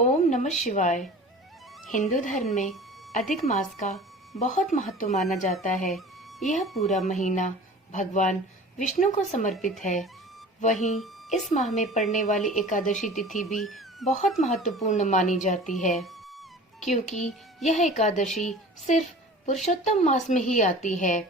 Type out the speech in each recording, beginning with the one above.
ओम नमः शिवाय। हिंदू धर्म में अधिक मास का बहुत महत्व माना जाता है। यह पूरा महीना भगवान विष्णु को समर्पित है। वहीं इस माह में पड़ने वाली एकादशी तिथि भी बहुत महत्वपूर्ण मानी जाती है, क्योंकि यह एकादशी सिर्फ पुरुषोत्तम मास में ही आती है।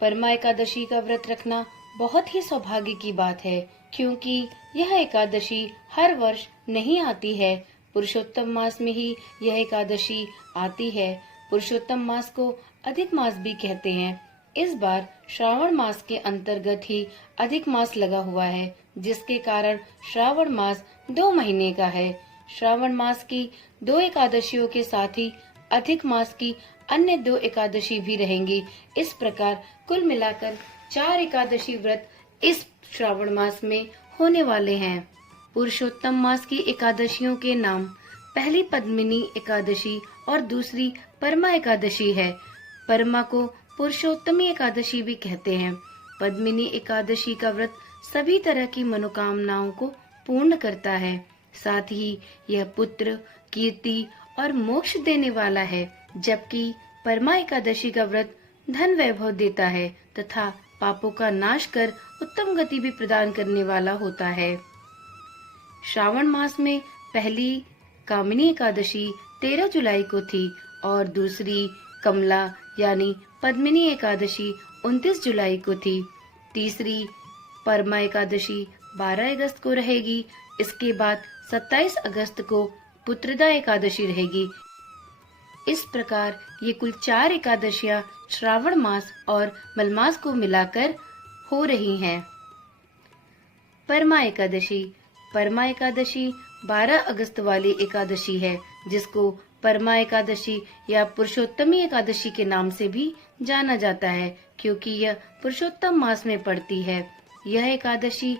परमा एकादशी का व्रत रखना बहुत ही सौभाग्य की बात है, क्योंकि यह एकादशी हर वर्ष नहीं आती है। पुरुषोत्तम मास में ही यह एकादशी आती है। पुरुषोत्तम मास को अधिक मास भी कहते हैं। इस बार श्रावण मास के अंतर्गत ही अधिक मास लगा हुआ है, जिसके कारण श्रावण मास 2 महीने का है। श्रावण मास की 2 एकादशियों के साथ ही अधिक मास की अन्य 2 एकादशी भी रहेंगी। इस प्रकार कुल मिलाकर 4 एकादशी व्रत इस श्रावण मास में होने वाले हैं। पुरुषोत्तम मास की एकादशियों के नाम पहली पद्मिनी एकादशी और दूसरी परमा एकादशी है। परमा को पुरुषोत्तमी एकादशी भी कहते हैं। पद्मिनी एकादशी का व्रत सभी तरह की मनोकामनाओं को पूर्ण करता है। साथ ही यह पुत्र, कीर्ति और मोक्ष देने वाला है, जबकि परमा एकादशी का व्रत धन वैभव देता है तथा पापों का नाश कर उत्तम गति भी प्रदान करने वाला होता है। श्रावण मास में पहली कामिनी एकादशी 13 जुलाई को थी और दूसरी कमला यानी पद्मिनी एकादशी 29 जुलाई को थी। तीसरी परमा एकादशी 12 अगस्त को रहेगी। इसके बाद 27 अगस्त को पुत्रदा एकादशी रहेगी। इस प्रकार ये कुल 4 एकादशियां श्रावण मास और मलमास को मिलाकर हो रही हैं। परमा एकादशी 12 अगस्त वाली एकादशी है, जिसको परमा एकादशी या पुरुषोत्तमी एकादशी के नाम से भी जाना जाता है, क्योंकि यह पुरुषोत्तम मास में पड़ती है। यह एकादशी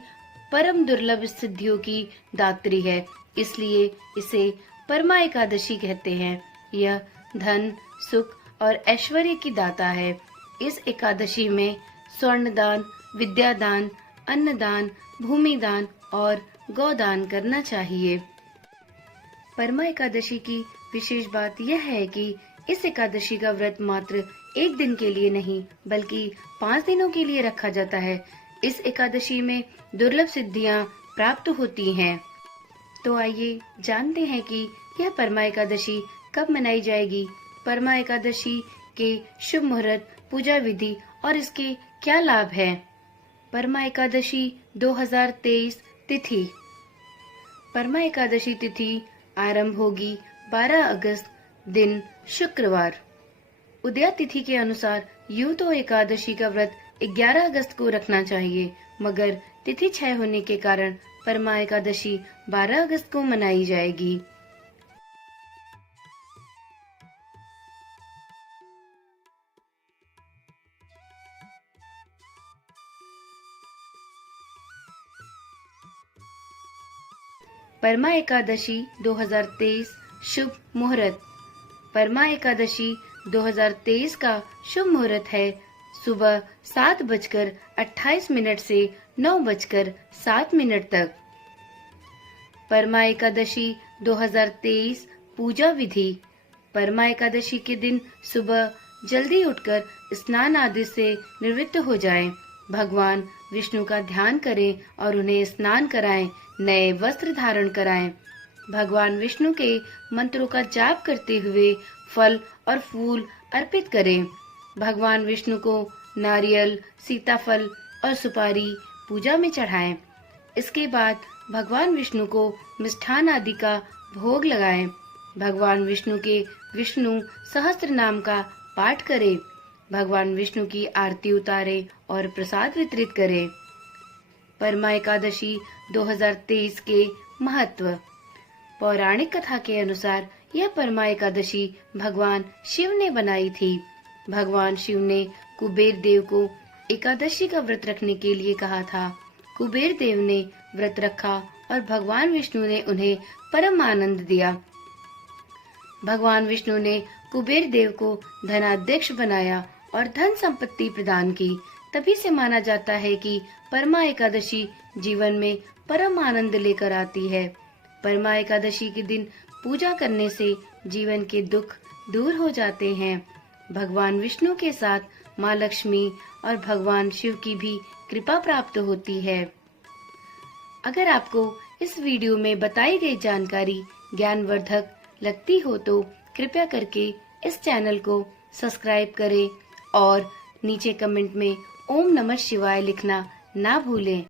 परम दुर्लभ सिद्धियों की दात्री है, इसलिए इसे परमा एकादशी कहते हैं। यह धन, सुख और ऐश्वर्य की दाता है। इस एकादशी में स्वर्ण दान, विद्या दान, अन्न दान, भूमि दान और गौदान करना चाहिए। परमा एकादशी की विशेष बात यह है कि इस एकादशी का व्रत मात्र 1 दिन के लिए नहीं, बल्कि 5 दिनों के लिए रखा जाता है। इस एकादशी में दुर्लभ सिद्धियां प्राप्त होती हैं। तो आइए जानते हैं कि यह परमा एकादशी कब मनाई जाएगी। परमा एकादशी के शुभ मुहूर्त, पूजा विधि और इसके क्या लाभ हैं। परमा एकादशी 2023 तिथि। परमा एकादशी तिथि आरंभ होगी 12 अगस्त दिन शुक्रवार। उदया तिथि के अनुसार यूं तो एकादशी का व्रत 11 अगस्त को रखना चाहिए, मगर तिथि क्षय होने के कारण परमा एकादशी 12 अगस्त को मनाई जाएगी। परमा एकादशी 2023 शुभ मुहूर्त। परमा एकादशी 2023 का शुभ मुहूर्त है सुबह 7:28 से 9:07 तक। परमा एकादशी 2023 पूजा विधि। परमा एकादशी के दिन सुबह जल्दी उठकर स्नान आदि से निवृत्त हो जाएं। भगवान विष्णु का ध्यान करें और उन्हें स्नान कराएं, नए वस्त्र धारण कराएं। भगवान विष्णु के मंत्रों का जाप करते हुए फल और फूल अर्पित करें। भगवान विष्णु को नारियल, सीताफल और सुपारी पूजा में चढ़ाएं। इसके बाद भगवान विष्णु को मिष्ठान आदि का भोग लगाएं। भगवान विष्णु के विष्णु सहस्त्र नाम का पाठ करें। भगवान विष्णु की आरती उतारें और प्रसाद वितरित करें। परमा एकादशी 2023 के महत्व। पौराणिक कथा के अनुसार यह परमा एकादशी भगवान शिव ने बनाई थी। भगवान शिव ने कुबेर देव को एकादशी का व्रत रखने के लिए कहा था। कुबेर देव ने व्रत रखा और भगवान विष्णु ने उन्हें परम आनंद दिया। भगवान विष्णु ने कुबेर देव को धनाध्यक्ष बनाया और धन संपत्ति प्रदान की। तभी से माना जाता है कि परमा एकादशी जीवन में परम आनंद लेकर आती है। परमा एकादशी के दिन पूजा करने से जीवन के दुख दूर हो जाते हैं। भगवान विष्णु के साथ माँ लक्ष्मी और भगवान शिव की भी कृपा प्राप्त होती है। अगर आपको इस वीडियो में बताई गई जानकारी ज्ञानवर्धक लगती हो तो कृपया करके इस चैनल को सब्सक्राइब करें और नीचे कमेंट में ओम नमः शिवाय लिखना ना भूलें।